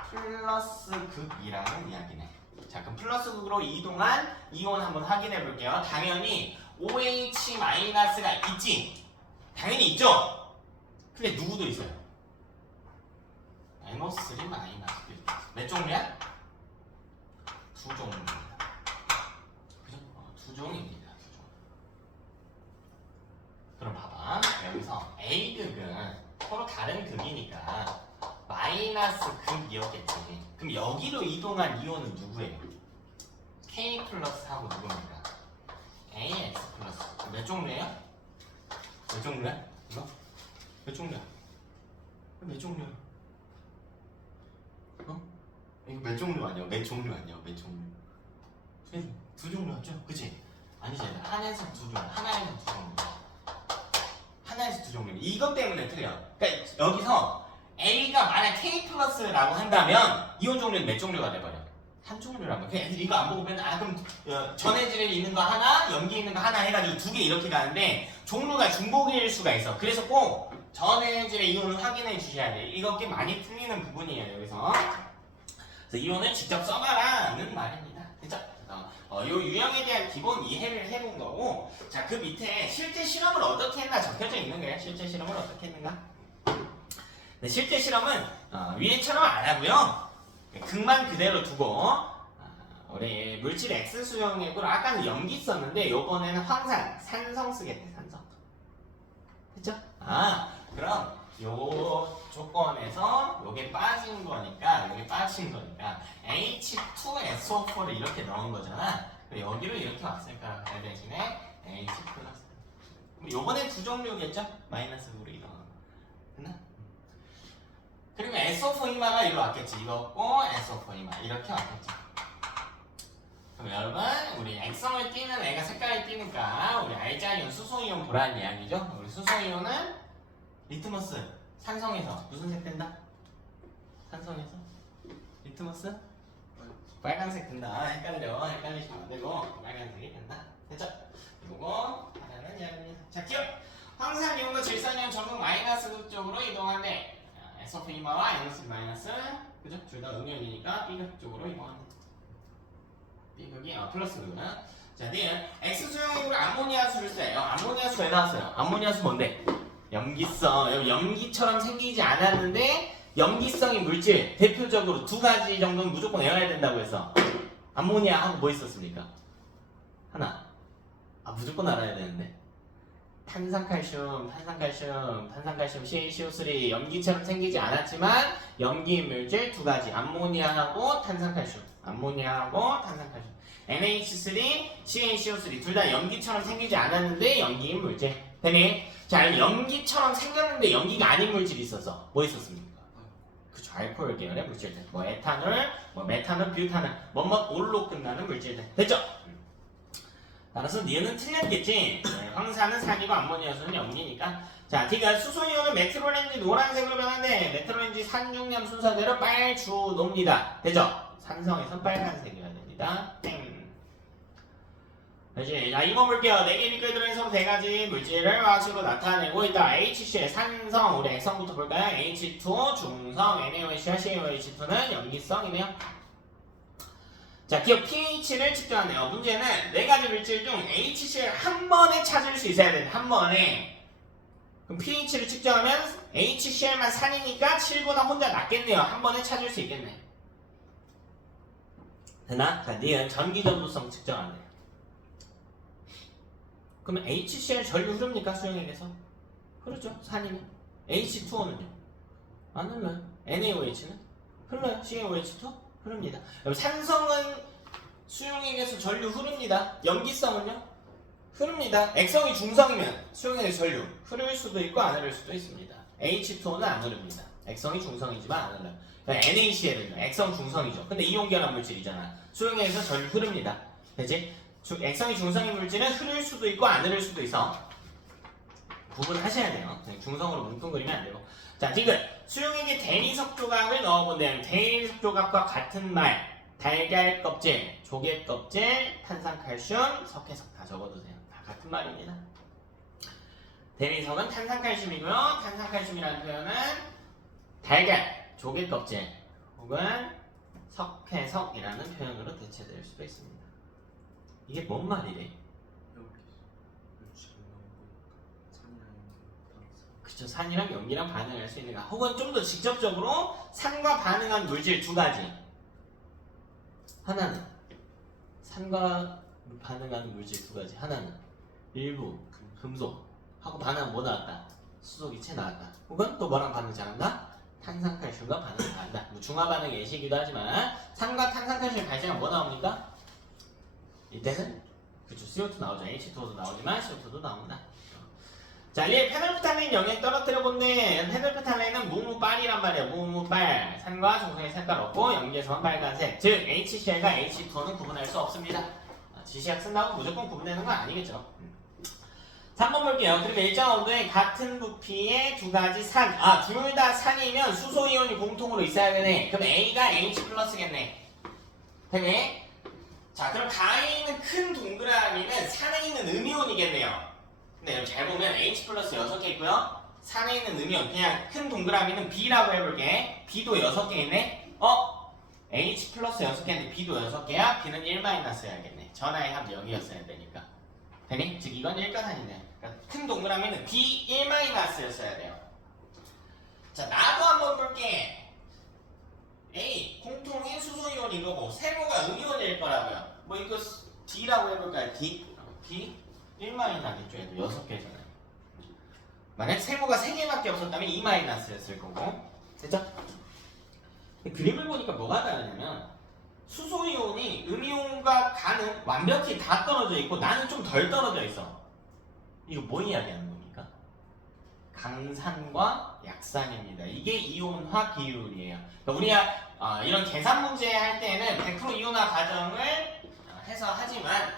플러스 극이라는 이야기네. 자, 그럼 플러스 극으로 이동한 이온 한번 확인해 볼게요. 당연히 OH-가 있지. 당연히 있죠. 근데 누구도 있어요. NO3 마이너스. 몇 종류야? 2종입니다. 그죠? 2종입니다. 2종. 그럼 봐봐. 여기서 A극은 서로 다른 극이니까 마이너스 극이었겠지. 그럼 여기로 이동한 이온은 누구예요? K 플러스하고 누구입니까? AX 플러스. 몇 종류예요? 몇 종류야? 이거? 몇 종류야? 몇 종류야? 이거 몇 종류 아니야? 몇 종류 아니야? 몇 종류? 두 종류 맞죠? 그치? 아니지. 하나에서 두 종류. 하나에서 두 종류. 하나에서 두 종류. 이것 때문에 틀려. 그러니까 여기서 A가 만약 K 플러스라고 한다면 이온 종류는 몇 종류가 돼버려? 한 종류라고. 그냥 이거 안 보고 맨날 그럼 전해질에 있는 거 하나, 염기 있는 거 하나 해가지고 두 개 이렇게 가는데 종류가 중복일 수가 있어. 그래서 꼭 전해질의 이온을 확인해 주셔야 돼. 이거 꽤 많이 틀리는 부분이에요. 여기서. 그래서 이온을 직접 써봐라는 말입니다. 됐죠? 요 유형에 대한 기본 이해를 해본 거고, 자, 그 밑에 실제 실험을 어떻게 했나 적혀져 있는 거예요. 실제 실험을 어떻게 했는가? 네, 실제 실험은 위에처럼 안 하고요. 극만 그대로 두고 우리 물질 X 수용액으로 아까는 염기 썼는데 요번에는 황산, 산성 쓰겠네. 산성. 됐죠? 그럼 요 조건에서 요게 빠진 거니까 H2SO4를 이렇게 넣은 거잖아. 여기로 이렇게 왔으니까 그 대신에 H 플러스. 그럼 요번에 두 종류겠죠? 마이너스로 이동하는 거. 됐나? 그리고 SO4이마가 이리로 왔겠지. 이거고 SO4이마 이렇게 왔겠지. 그럼 여러분 우리 액성을 띄는 애가 색깔을 띄니까 우리 알자이온, 수소이온 보라는 이야기죠. 우리 수소이온은 리트머스 산성에서 무슨 색 된다? 산성에서 리트머스 빨간색 된다. 헷갈리시면 안 되고 빨간색이 된다. 됐죠? 이거 하나는 이야기입니다. 자, 기억! 황산이온과 질산이온 전부 마이너스 극 쪽으로 이동하는데 SO2마와 NO3 마이너스, 그죠? 둘 다 음이온이니까 B극 쪽으로 이동한다. B극이 플러스극은. 자, 내일 X 수용액으로 암모니아수를 써요. 암모니아수 왜 나왔어요? 암모니아수 뭔데? 염기성. 염기처럼 생기지 않았는데 염기성인 물질 대표적으로 두 가지 정도는 무조건 외워야 된다고 해서 암모니아하고 뭐 있었습니까? 하나. 무조건 알아야 되는데. 탄산칼슘, CaCO3 염기처럼 생기지 않았지만 염기인 물질 두 가지. 암모니아하고 탄산칼슘. NH3, CaCO3 둘 다 염기처럼 생기지 않았는데 염기인 물질. 되니? 자, 염기처럼 생겼는데 염기가 아닌 물질이 있어서 뭐 있었습니까? 그쵸, 알코올 계열의 물질들. 뭐 에탄올, 뭐 메탄올, 뷰탄올, 올로 끝나는 물질들. 됐죠? 따라서 니은은 틀렸겠지. 황산은 산이고 암모니아수는 염기니까. 자, D가 수소이온은 메트로렌지 노란색으로 변하는데 메트로렌지 산중염 순서대로 빨주놉니다. 되죠? 산성에선 빨간색이어야 됩니다. 땡. 그렇지. 자, 2번 볼게요. 4개 비교에 들어있는 서로 4가지 물질을 화학식으로 나타내고 있다. HCl, 산성, 우리 액성부터 볼까요? H2, 중성, NaOH와 CaOH2는 염기성이네요. 자, 기억 pH를 측정하네요. 문제는 4가지 물질 중 HCl 한 번에 찾을 수 있어야 된다. 한 번에. 그럼 pH를 측정하면 HCl만 산이니까 7보다 혼자 낮겠네요. 한 번에 찾을 수 있겠네. 되나? 자, 니은 전기 전도성 측정하네. 그러면 HCl 전류 흐릅니까? 수용액에서? 흐르죠. 산이면. H2O는요? 안 흘러요. NaOH는? 흘러요. CaOH2? 흐릅니다. 그럼 산성은 수용액에서 전류 흐릅니다. 염기성은요? 흐릅니다. 액성이 중성이면 수용액의 전류 흐를 수도 있고 안 흐를 수도 있습니다. H2O는 안 흐릅니다. 액성이 중성이지만 안 흘러요. NaCl은요? 액성 중성이죠. 근데 이온결합 물질이잖아. 수용액에서 전류 흐릅니다. 되지? 액성이 중성인 물질은 흐를 수도 있고 안 흐를 수도 있어. 구분하셔야 돼요. 중성으로 뭉뚱그리면 안 되고. 자, 지금 수용액에 대리석 조각을 넣어본다면 대리석 조각과 같은 말 달걀 껍질, 조개 껍질, 탄산칼슘, 석회석 다 적어두세요. 다 같은 말입니다. 대리석은 탄산칼슘이고요. 탄산칼슘이라는 표현은 달걀, 조개 껍질 혹은 석회석이라는 표현으로 대체될 수도 있습니다. 이게 뭔 말이래? 그쵸, 산이랑 연기랑 반응할 수 있는가? 혹은 좀 더 직접적으로 산과 반응한 물질 두 가지. 하나는 산과 반응하는 물질 두 가지. 하나는 일부 금속하고 반응은 뭐 나왔다? 수소기체 나왔다. 혹은 또 뭐랑 반응 잘한다? 탄산칼슘과 반응을 잘한다. 뭐 중화 반응 예시이기도 하지만 산과 탄산칼슘이 발생하면 뭐 나옵니까? 이때는 그쵸, CO2 나오죠. H2O도 나오지만 CO2도 나옵니다. 자, 얘 페놀프탈레인 영향 떨어뜨려 본데 페놀프탈레인은 무무빨이란 말이에요. 무무빨. 산과 중성의 색깔 없고 염계성은 빨간색. 즉 HCl과 H2O는 구분할 수 없습니다. 지시약 쓴다고 무조건 구분되는 건 아니겠죠. 3번 볼게요. 그리고 일정 온도에 같은 부피의 두 가지 산. 둘 다 산이면 수소이온이 공통으로 있어야 되네. 그럼 A가 H 플러스겠네. 되네? 자, 그럼 가에 있는 큰 동그라미는 산에 있는 음이온이겠네요. 네, 여러분 잘 보면 H 플러스 6개 있고요. 산에 있는 음이온, 그냥 큰 동그라미는 B라고 해볼게. B도 6개 있네. H 플러스 6개인데 B도 6개야? B는 1-여야겠네. 전하의 합 0이었어야 되니까. 되니? 즉 이건 일가산이네. 그러니까 큰 동그라미는 B 1-였어야 돼요. 자, 나도 한번 볼게. A, 공통인 수소이온인 거고 세모가 음이온일 거라고요. 뭐 이거 D라고 해볼까요? D? D? 1-겠죠. 얘도 6개잖아요. 만약 세모가 3개밖에 없었다면 2-였을 거고. 됐죠? 그림을 보니까 뭐가 다르냐면 수소이온이 음이온과 가는 완벽히 다 떨어져 있고 나는 좀 덜 떨어져 있어. 이거 뭐 이야기하는 겁니까? 강산과 약산입니다. 이게 이온화 비율이에요. 그러니까 우리가 이런 계산 문제 할 때는 100% 이온화 가정을 해서 하지만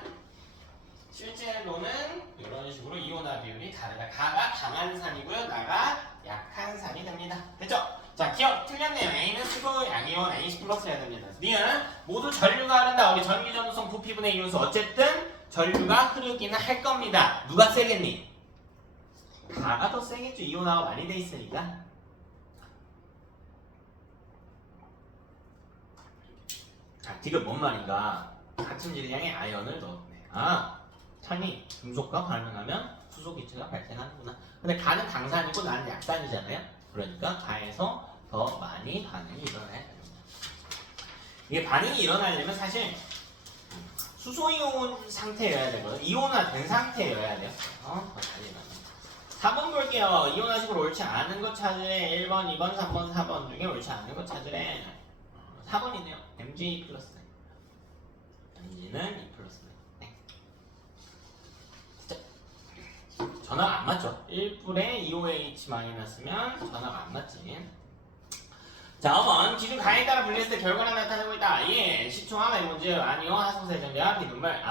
실제로는 이런 식으로 이온화 비율이 다르다. 가가 강한 산이고요. 나가 약한 산이 됩니다. 됐죠? 자, 기억 틀렸네요. A는 수소 양이온 H 플러스여야 됩니다. B는 모두 전류가 흐른다. 우리 전기 전도성 부피분의 이온수 어쨌든 전류가 흐르기는 할 겁니다. 누가 세겠니? 가가 더 세겠죠. 이온화가 많이 돼 있으니까. 자, 지금 뭔 말인가? 같은 질량의 아연을 넣었네. 산이 금속과 반응하면 수소기체가 발생하는구나. 근데 가는 강산이고 나는 약산이잖아요. 그러니까 가에서 더 많이 반응이 일어나야 됩니다. 이게 반응이 일어나려면 사실 수소이온 상태여야 되거든요. 이온화된 상태여야 돼요. 더 잘 일어납니다. 4번 볼게요. 이온화식으로 옳지 않은 것 찾으래. 1번, 2번, 3번, 4번 중에 옳지 않은 것 찾으래. 4번이네요. Mg 플러스. Mg는 2 플러스. 전화가 안 맞죠? 1불에 2OH-면 전화가 안 맞지. 자, 5번. 기준 가에 따라 분리했을 때 결과를 나타내고 있다. 예. 시초하나 이문제 아니요. 하소세정자 비눗물.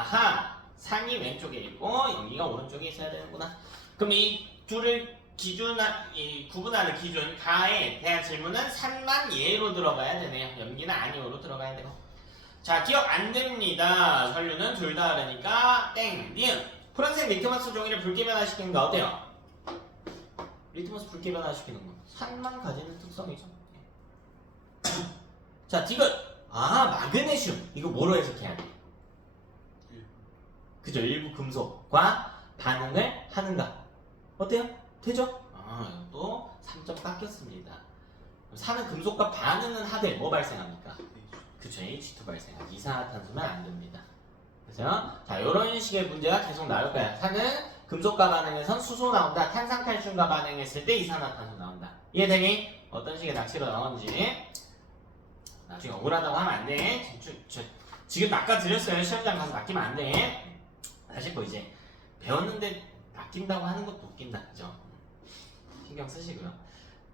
산이 왼쪽에 있고 연기가 오른쪽에 있어야 되는구나. 그럼 이 둘을 구분하는 기준 가에 대한 질문은 산만 예로 들어가야 되네요. 연기는 아니오로 들어가야 되고. 자, 기억 안 됩니다. 전류는 둘 다 다르니까 땡. 니은. 푸른색 리트머스 종이를 붉게 변화시키는 거 어때요? 리트머스 붉게 변화시키는 거 산만 가지는 특성이죠. 자, 디귿. 마그네슘. 이거 뭐로 해석해야 돼? 그죠? 일부 금속과 반응을 하는가? 어때요? 되죠? 이것도 3점 깎였습니다. 산은 금속과 반응은 하되 뭐 발생합니까? 그쵸, H2 발생하지. 이산화탄소는 안 됩니다. 그래서 자, 이런 식의 문제가 계속 나올 거야. 산은 금속과 반응해선 수소 나온다. 탄산칼슘과 반응했을 때 이산화탄소 나온다. 이해되니? 어떤 식의 납치로 나오는지 나중에 억울하다고 하면 안 돼. 지금 낚아드렸어요. 시험장 가서 낚이면 안 돼. 다시 뭐 이제 배웠는데 낚인다고 하는 것도 웃긴다. 그죠? 신경 쓰시고요.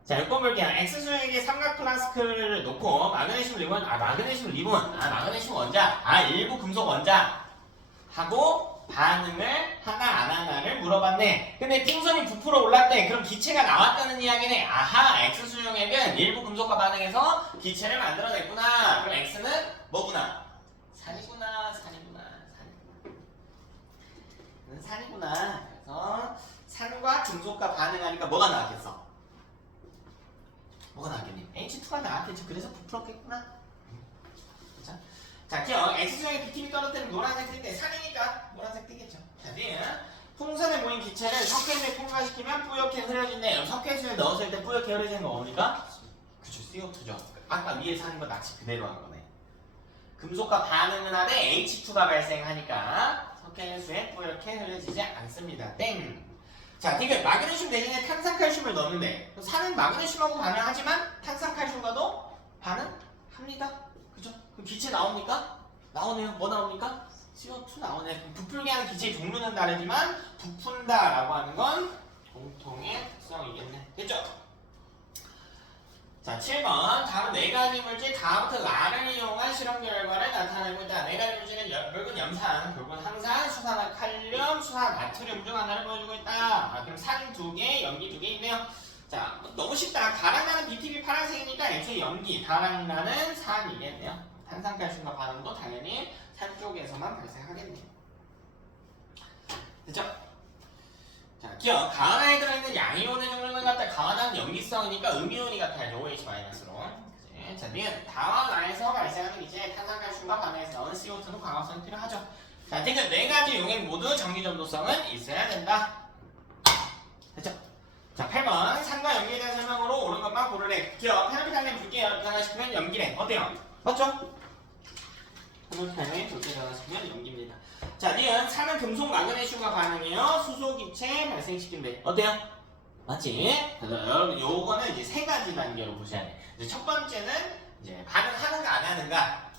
자, 6번 볼게요. X수형에게 삼각 플라스크를 놓고 마그네슘 리본, 마그네슘 원자, 일부 금속 원자 하고 반응을 하나 안 하나를 물어봤네. 근데 풍선이 부풀어 올랐대. 그럼 기체가 나왔다는 이야기네. 아하, X수형액은 일부 금속과 반응해서 기체를 만들어냈구나. 그럼 X는 뭐구나? 산이구나. 그래서 산과 금속과 반응하니까 뭐가 나왔겠어? 뭐가 나왔겠니? H2가 나왔겠지. 그래서 부풀었겠구나. 자, 기억. X수형의 BTB 떨어뜨리면 노란색 뜰 때 산이니까 노란색 뜨겠죠. 자, 뒤에 풍선에 모인 기체를 석회수에 풍가시키면 뿌옇게 흐려진대. 석회수에 넣었을 때 뿌옇게 흐려지는 거 뭡니까? 그쵸, CO2죠. 아까 위에 사는 거 낚시 그대로 한 거네. 금속과 반응은 하되 H2가 발생하니까 석회수에 뿌옇게 흐려지지 않습니다. 땡! 자, 디귿. 마그네슘 대신에 탄산칼슘을 넣는데 산은 마그네슘하고 반응하지만 탄산칼슘과도 반응합니다. 그죠? 그럼 기체 나옵니까? 나오네요. 뭐 나옵니까? CO2 나오네. 그럼 부풀게 하는 기체의 종류는 다르지만 부푼다라고 하는 건 공통의 특성이겠네. 됐죠? 자, 7번. 다음 4가지 물질 다음부터 라를 이용한 실험 결과를 나타내고 있다. 4가지 물질은 붉은 염산, 붉은 항산, 수산화 칼륨, 수산화 나트륨 중 하나를 보여주고 있다. 그럼 산 2개, 연기 2개 있네요. 자, 너무 쉽다. 가랑나는 BTB 파란색이니까 애초에 연기, 가랑나는 산이겠네요. 탄산칼슘과 반응도 당연히 산 쪽에서만 발생하겠네요. 됐죠? 자, 기억. 가와나에 들어있는 양이온의 종류는 같다. 가와나는 연기성이니까 음이온이 같아야죠. OH-로. 자, 니은 다와나에서 발생하는 기체에 탄산칼슘과 반응해서 나오는 CO2는 광합성이 필요하죠. 자, 지금 4가지 용액 모두 전기전도성은 있어야 된다. 됐죠? 자, 8번. 산과 연기에 대한 설명으로 옳은 것만 고르래. 기억. 페노피탈렌 붉게 변화시키면 연기래. 어때요? 맞죠? 페노피탈렌 붉게 변화시키면 연기입니다. 자, 니은 산은 금속 마그네슘과 반응해요. 수소 기체 발생시킨대. 어때요? 맞지? 그래서 여러분 요거는 이제 3가지 단계로 보셔야 돼. 이제 첫 번째는 이제 반응하는가 안 하는가.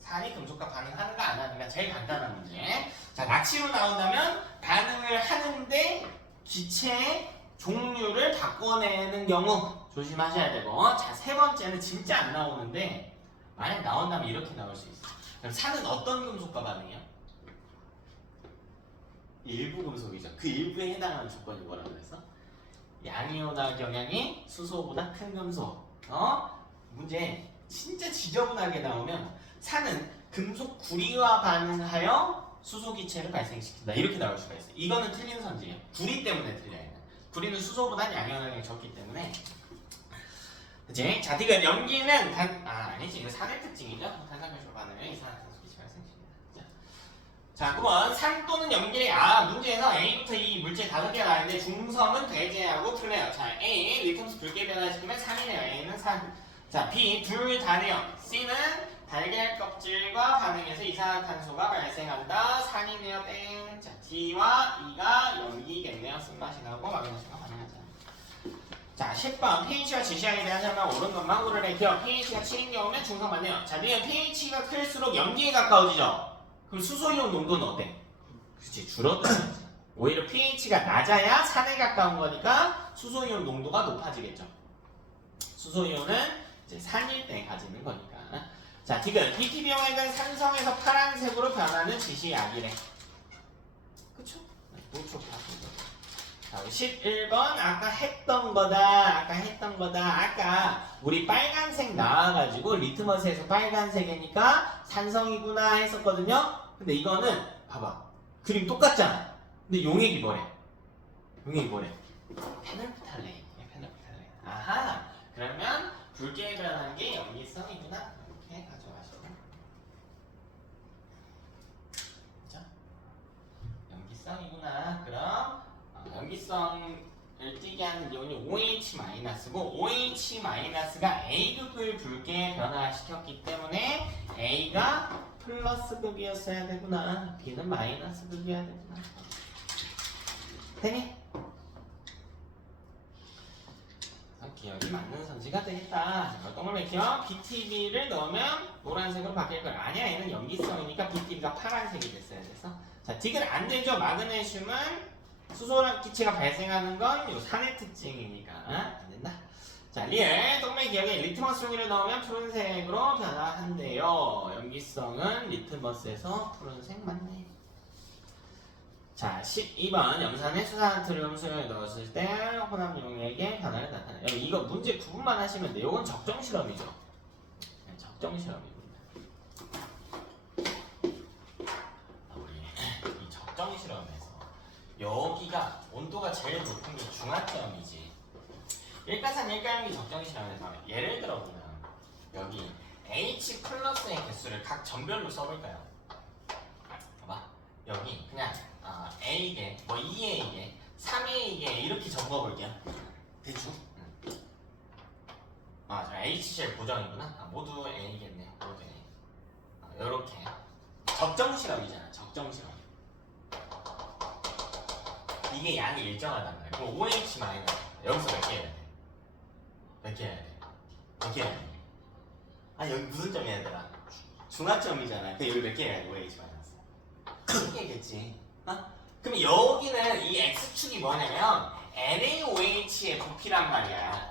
산이 금속과 반응하는가 안 하는가. 제일 간단한 문제. 자, 나치로 나온다면 반응을 하는데 기체의 종류를 바꿔내는 경우 조심하셔야 되고. 자, 3번째는 진짜 안 나오는데 만약 나온다면 이렇게 나올 수 있어. 그럼 산은 어떤 금속과 반응해요? 일부 금속이죠. 그 일부에 해당하는 조건이 뭐라고 그랬어? 양이온화 경향이 수소보다 큰 금속. 문제 진짜 지저분하게 나오면 산은 금속 구리와 반응하여 수소 기체를 발생시킨다. 이렇게 나올 수가 있어요. 이거는 틀린 선지예요. 구리 때문에 틀려요. 구리는 수소보다 양이온화 경향이 적기 때문에. 그치? 자, 디귿. 연기는 아니지. 이거 산의 특징이죠. 탄산칼슘 반응을 이산화탄소 기체 발생시킨다. 자, 9번. 산 또는 연기. 문제에서 A부터 E 물질 5개가 나왔는데 중성은 배제하고 풀네요. 자, A. 리튬스 붉게 변화시키면 산이네요. A는 산. 자, B. 불단해요. C는 달걀 껍질과 반응해서 이산화탄소가 발생한다. 산이네요. 땡. 자, D와 E가 연기겠네요. 쓴맛이 나고 마그네슘과 반응하지 않는다. 자, 10번. pH와 지시약에 대한 설명 옳은 것만 고르래. 기억. pH가 7인 경우면 중성 맞네요. 자, 니은 pH가 클수록 염기에 가까워지죠. 그럼 수소이온 농도는 어때? 그치, 줄어들어야지. 오히려 pH가 낮아야 산에 가까운 거니까 수소이온 농도가 높아지겠죠. 수소이온은 이제 산일 때 가지는 거니까. 자, 디귿. BTB 용액은 산성에서 파란색으로 변하는 지시약이래. 그쵸? 노초파고. 자, 11번. 아까 했던 거다. 아까 우리 빨간색 나와가지고 리트머스에서 빨간색이니까 산성이구나 했었거든요. 근데 이거는 봐봐. 그림 똑같잖아. 근데 용액이 뭐래? 페놀피탈레인. 아하. 그러면 붉게 변하는 게 염기성이구나. 이렇게 가져가시고. 그죠? 염기성이구나. 그럼 염기성을 띠게 하는 이온이 여기 OH-고 OH-가 A극을 붉게 변화시켰기 때문에 A가 플러스극이었어야 되구나. B는 마이너스극이어야 되구나. 되니? 기억이 맞는 선지가 되겠다. 동그라미 기억 BTB를 넣으면 노란색으로 바뀔 거야. 아니야, 얘는 염기성이니까 BTB가 파란색이 됐어야 돼서. 자, 디귿 안 되죠. 마그네슘은 수소랑 기체가 발생하는 건 요 산의 특징이니까 안 된다. 자, 리을 동그라미 기억에 리트머스 종이를 넣으면 푸른색으로 변화한대요. 염기성은 리트머스에서 푸른색 맞네. 자, 12번 염산에 수산나트륨을 넣었을 때 혼합용액의 변화를 나타내요. 이거 문제 구분만 하시면 돼요. 이건 적정 실험이죠. 네, 적정 실험입니다. 우리 이 적정 실험에서 여기가 온도가 제일 높은 게 중화점이지. 일가산 일가용기 적정 실험에서 예를 들어보면 여기 H 플러스의 개수를 각 점별로 써볼까요? 봐봐. 여기 그냥 A개, 뭐 2A개, 3A개 이렇게 적어볼게요. 대충. 저 HCl 고정이구나. 모두 A겠네요. 모두 A. 요렇게 적정 실험이잖아. 적정 실험. 이게 양이 일정하단 말이야. 그럼 OH 마이너스 여기서 몇 개 해야 돼? 몇 개 해야 돼? 몇 개 해야 돼? 여기 무슨 점이 해야 되나? 중화점이잖아. 그 여기 몇 개 해야 돼? OH 마이너스. 한 개겠지. 그럼 여기는 이 X축이 뭐냐면 NaOH의 부피란 말이야.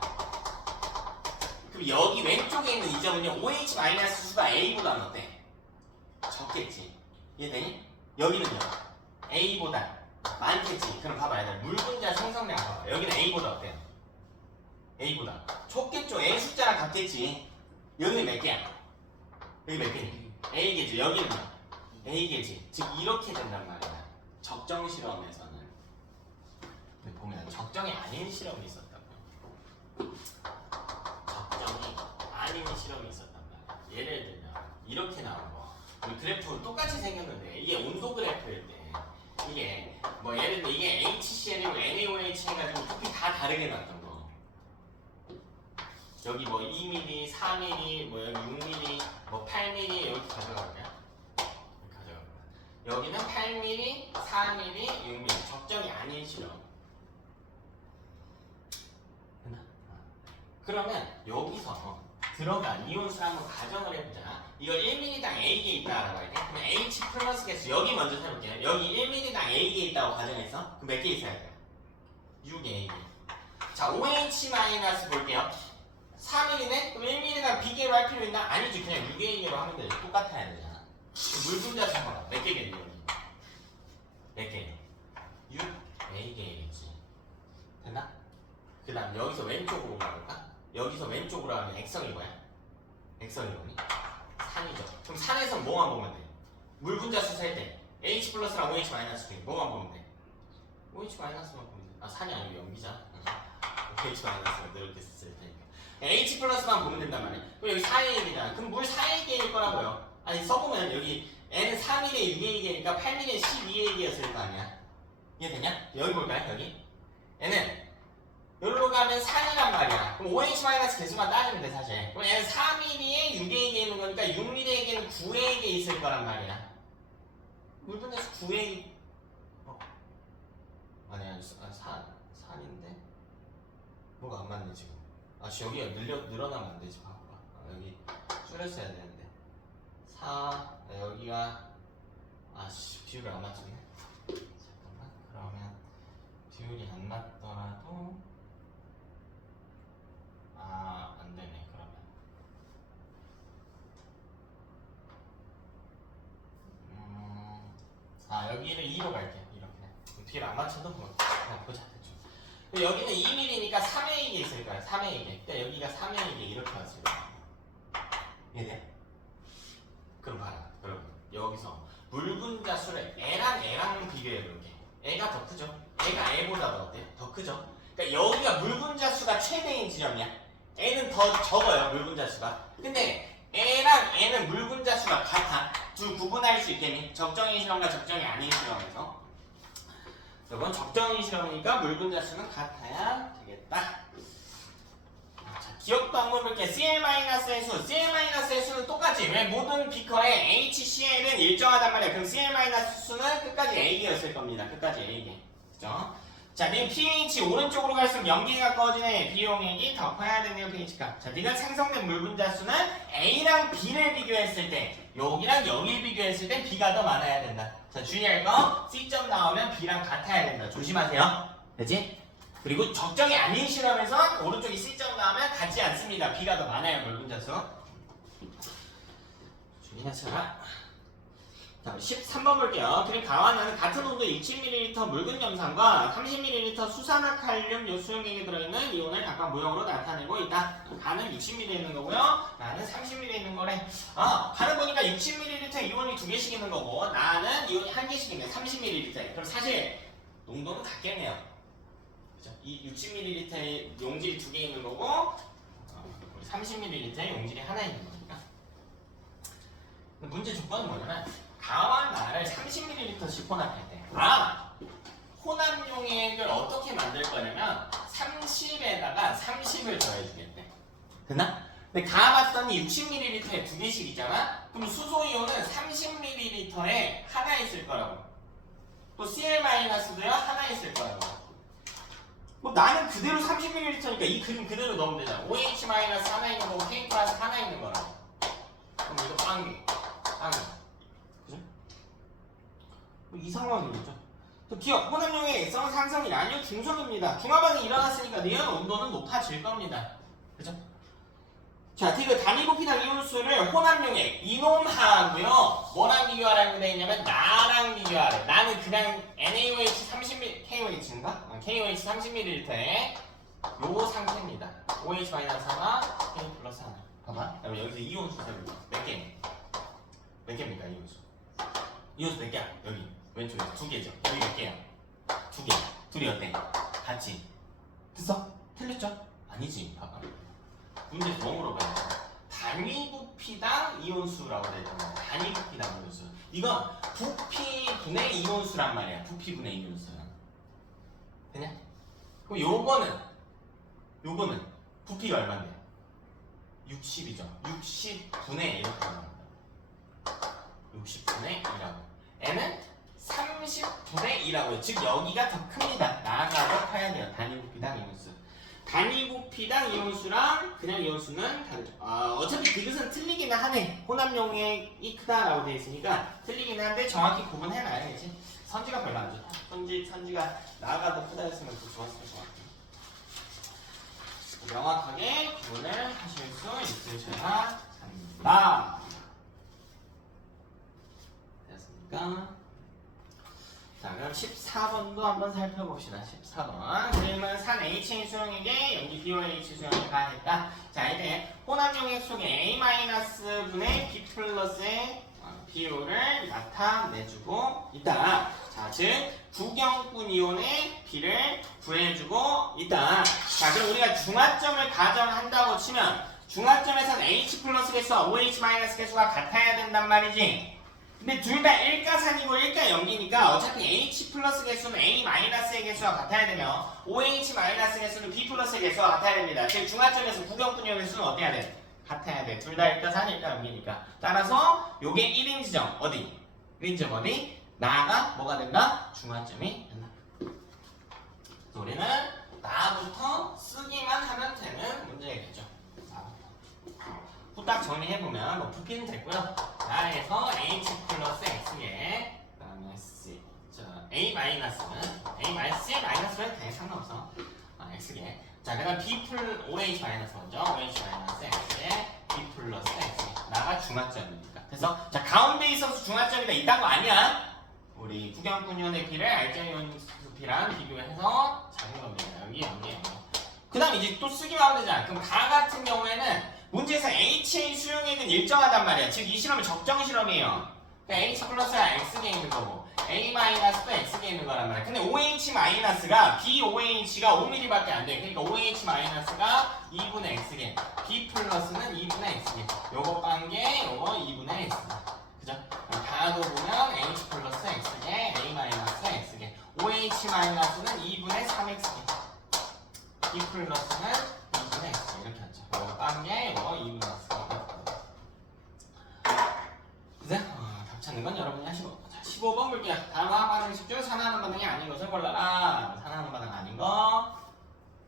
그럼 여기 왼쪽에 있는 이 점은요 OH- 수가 A보다는 어때? 적겠지. 이해되니? 여기는요 A보다 많겠지. 그럼 봐봐 얘들 물 분자 생성량 봐봐. 여기는 A보다 어때요? A보다 좁겠죠. A 숫자랑 같겠지. 여기는 몇 개야? 여기 몇 개니? A겠지. 여기는 A겠지. 즉 이렇게 된단 말이야. 적정 실험에서는. 근데 보면 적정이 아닌 실험이 있었다고. 적정이 아닌 실험이 있었단 말이야. 예를 들면 이렇게 나온 거. 우리 그래프 똑같이 생겼는데 이게 온도 그래프일 때 이게 뭐 예를 들면 이게 HCl이고 NaOH 해가지고 부피 다 다르게 나왔던 거. 여기 뭐 2mm, 4mm, 뭐 여기 6mm, 뭐 8mm 이렇게 가져가면 여기는 8mm, 4mm, 6mm 적정이 아닌 실험. 됐나? 그러면 여기서 들어간 이온수를 한번 가정을 해보자. 이거 1mm당 A개 있다라고 할게. 그럼 H 플러스 개수 여기 먼저 세볼게요. 여기 1mm당 A개 있다고 가정했어? 그럼 몇 개 있어야 돼요? 6A. 자, OH 마이너스 볼게요. 3mm네? 그럼 1mm당 B개로 할 필요 있나? 아니지. 그냥 6A개로 하면 되죠. 똑같아야 되잖아. 물 분자 잠깐만 몇 개겠니 여기? 몇 개? 6A개겠지. 됐나? 그 다음 여기서 왼쪽으로 가볼까? 여기서 왼쪽으로 하면 X성이 뭐야? X성이 뭐니? 산이죠. 그럼 산에서 뭐만 보면 돼? 물 분자 수 셀 때 H 플러스랑 OH 마이너스 중에 뭐만 보면 돼? OH 마이너스만 보면 돼. 산이 아니고 염기자. OH 마이너스가 이렇게 쓸 테니까 H 플러스만 보면 된단 말이야. 그럼 여기 4A개잖아. 그럼 물 4A개일 거라고요. 아니 써보면 여기 N은 3mm에 6A개니까 8mm에 12A개였을 거 아니야. 이해되냐? 여기 볼까요? 여기 N은 여기로 가면 3이란 말이야. 그럼 OH- 개수만 따지면 돼 사실. 그럼 얘는 4mm에 6A개 있는 거니까 6mm에게는 9A개 있을 거란 말이야. 물분자수 9A 아니야 4인데 뭐가 안 맞네 지금. 여기가 늘어나면 안 되지. 봐봐. 여기 줄였어야 되는데 4 여기가 비율이 안 맞췄네. 잠깐만. 그러면 비율이 안 맞더라도 안 되네. 그러면 여기를 2로 갈게. 이렇게 비율 안 맞춰도 뭐 그냥 보자 대충. 여기는 2mm니까 3A개 있을 거야. 3A개. 그러니까 여기가 3A개 이렇게 왔을 거야. 이해돼? 그럼 봐라. 여러분 여기서 물 분자 수를 애랑 비교해볼게. 애가 더 크죠? 애가 애보다 더 어때요? 더 크죠? 그러니까 여기가 물 분자 수가 최대인 지점이야. 애는 더 적어요. 물 분자 수가. 근데 애랑 애는 물 분자 수가 같아. 둘 구분할 수 있겠니? 적정인 실험과 적정이 아닌 실험에서. 이건 적정인 실험이니까 물 분자 수는 같아야 되겠다. 자, 기억도 한번 볼게요. CL-의 수, CL-의 수는 똑같지. 왜 모든 비커에 HCl은 일정하단 말이야. 그럼 CL- 수는 끝까지 A개였을 겁니다. 끝까지 A개. 그죠? 자, 네 pH 오른쪽으로 갈수록 염기가 가까워지네. 비용액이 더 커야 되네요, pH가. 자, 네가 생성된 물 분자 수는 A랑 B를 비교했을 때, 여기랑 여기를 비교했을 때 B가 더 많아야 된다. 자, 주의할 거 C점 나오면 B랑 같아야 된다. 조심하세요. 되지? 그리고 적정이 아닌 실험에서 오른쪽이 C점 나오면 같지 않습니다. B가 더 많아요, 물 분자 수. 주의하셔라. 자, 13번 볼게요. 그림 가와나는 같은 온도 27ml 묽은 염산과 30ml 수산화칼륨 요수용액에 들어있는 이온을 각각 모형으로 나타내고 있다. 가는 60ml 있는 거고요. 나는 30ml 있는 거래. 가는 보니까 60ml 이온이 2개씩 있는 거고 나는 이온이 1개씩 있네. 30ml. 그럼 사실 농도는 같겠네요. 그죠? 이 60ml 용질이 2개 있는 거고 30ml 용질이 하나 있는 거니까. 문제 조건은 뭐냐면 가와 나를 30ml씩 혼합할 때 혼합용액을 어떻게 만들 거냐면 30에다가 30을 더해주겠대. 됐나? 근데 가 봤더니 60ml에 2개씩 있잖아? 그럼 수소이온은 30ml에 하나 있을 거라고. 또 CL-도요 하나 있을 거라고. 뭐 나는 그대로 30ml니까 이 그림 그대로 넣으면 되잖아. OH- 하나 있는 거고 K+ 하나 있는 거라고. 그럼 이거 빵개. 이 상황이겠죠. 또 기억, 혼합용의 액성은 상성이 아니요 중성입니다. 중화반응이 일어났으니까 내연 온도는 높아질 겁니다. 그죠? 자, 디귿 단위부피당 이온수를 혼합용액 이놈하고요. 뭐랑 비교하라고 되어 있냐면 나랑 비교하래. 나는 그냥 NaOH 30ml, KOH인가? KOH 30ml에 요 상태입니다. OH- 하나, K+ 하나. 봐봐. 그럼 여기서 이온수 세볼게요. 몇 개? 몇 개입니까 이온수? 이온수 몇 개야? 여기. 왼쪽에 2개죠. 여기 몇 개야? 2개. 둘이 어때? 같이. 됐어? 틀렸죠? 아니지. 봐봐. 문제 더 물어봐요. 단위부피당 이온수라고 되어 있잖아. 단위부피당 이온수. 이건 부피분의 이온수란 말이야. 부피분의 이온수. 되냐? 그럼 요거는 부피가 얼마인데? 60이죠. 60분의 이렇게 나옵니다. 60분의 2라고. N은 30분의 2라고요. 즉 여기가 더 큽니다. 나가 더 커야 돼요. 단위부피당 이온수. 단위부피당 이온수랑 그냥 이온수는 다르죠. 어차피 디귿은 틀리기는 하네. 혼합용액이 크다라고 되어 있으니까 틀리기는 한데 정확히 구분해놔야겠지. 선지가 별로 안 좋다. 선지가 나가 더 크다 했으면 더 좋았을 것 같아요. 명확하게 구분을 하실 수 있으셔야 합니다. 됐습니까? 자, 그럼 14번도 한번 살펴봅시다. 14번. 그림은 산 HA 수용액에 여기 BOH 수용액이 가했다. 자, 이제 혼합용액 속에 A-분의 B+의 비율을 나타내주고 있다. 자, 즉 구경분 이온의 B를 구해주고 있다. 자, 그럼 우리가 중화점을 가정한다고 치면 중화점에서는 H+ 개수와 OH- 개수가 같아야 된단 말이지. 근데 둘 다 1가산이고 1가 염기니까 어차피 H+ 개수는 A-의 개수와 같아야 되며 OH- 개수는 B+의 개수와 같아야 됩니다. 즉 중화점에서 구경분 이온의 수는 어때야 돼? 같아야 돼. 둘 다 1가산, 1가 염기니까. 따라서 요게 1인 지점 어디? 1인 지점 어디? 나가 뭐가 된다? 중화점이 된다. 우리는 나부터 쓰기만 하면 되는 문제겠죠. 후딱 정리해보면 뭐 부피는 됐고요. 나에서 H+ X개 그 다음에 C A- 는 A-는 되게 상관없어. X개. 자, 그 다음 B OH- 먼저 OH- X개 B+ X개 나가 중화점이니까. 그래서 자 가운데 있어서 중화점이다 이딴 거 아니야. 우리 구경분이온의 B를 알제이온 B랑 비교해서 작은 겁니다. 여기. 그 다음 이제 또 쓰기만 하면 되잖아. 그럼 가 같은 경우에는 문제에서 HA 수용액은 일정하단 말이야. 즉 이 실험은 적정 실험이에요. 그러니까 H+가 X개 있는 거고 A-도 X개 있는 거란 말이야. 근데 OH-가 BOH가 5mm밖에 안 돼. 그러니까 OH-가 2분의 X개, B+는 2분의 X개. 요거 빵개, 요거 2분의 X개. 그죠? 가도 보면 H+X개, A- X개, OH OH-는 2분의 3X개. 이 플러스는 2분의 X 이렇게 하죠. 이거 빵에 이거 2분의 X. 그죠? 답 찾는 건 여러분이 하시고. 자, 15번 볼게요. 다음 화학 반응식 중 산화하는 반응이 아닌 것을 골라라. 산화하는 반응 아닌 거.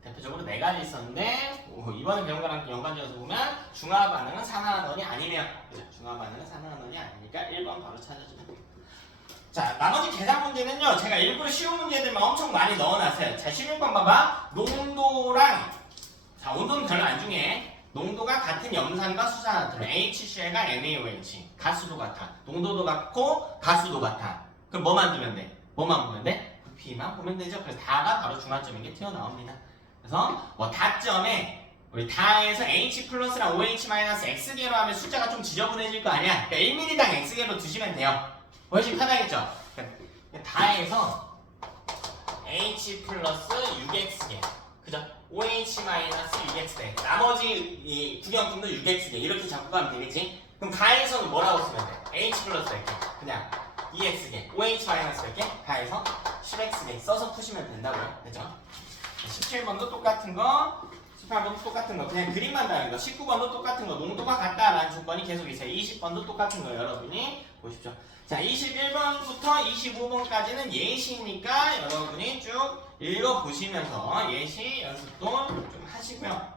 대표적으로 4가지 있었는데 이번에 배운 거랑 연관지어서 보면 중화 반응은 산화한원이 아니면 그죠? 중화 반응은 산화한원이 아니니까 1번 바로 찾아주면 돼요. 자, 나머지 계산 문제는요, 제가 일부러 쉬운 문제들만 엄청 많이 넣어놨어요. 자, 16번 봐봐. 농도랑, 자, 온도는 별로 안 중요해. 농도가 같은 염산과 수산화토론, HCl과 NaOH. 가수도 같아. 농도도 같고, 가수도 같아. 그럼 뭐만 두면 돼? 뭐만 보면 돼? 부피만 보면 되죠. 그래서 다가 바로 중화점인 게 튀어나옵니다. 그래서, 뭐, 다점에, 우리 다에서 H 플러스랑 OH 마이너스 X개로 하면 숫자가 좀 지저분해질 거 아니야? 그러니까 1mm당 X개로 두시면 돼요. 훨씬 편하겠죠? 다에서 H 플러스 6X개 그죠? OH 마이너스 6X개 나머지 이 구경품도 6X개 이렇게 잡고 가면 되겠지? 그럼 가에서는 뭐라고 쓰면 돼? H 플러스 몇 개? 그냥 2X개 OH 마이너스 몇 개? 가에서 10X개 써서 푸시면 된다고요 그죠? 17번도 똑같은 거 18번도 똑같은 거 그냥 그림만 다른 거 19번도 똑같은 거 농도가 같다라는 조건이 계속 있어요 20번도 똑같은 거 여러분이 보십시오 자 21번부터 25번까지는 예시니까 여러분이 쭉 읽어보시면서 예시 연습도 좀 하시고요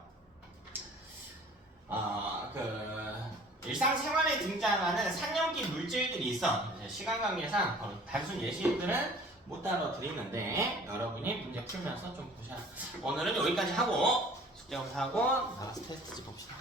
일상생활에 등장하는 산염기 물질들이 있어 시간 관계상 단순 예시들은 못 다뤄드리는데 여러분이 문제 풀면서 좀 보셔야 오늘은 여기까지 하고 숙제 검사하고 나가서 테스트 봅시다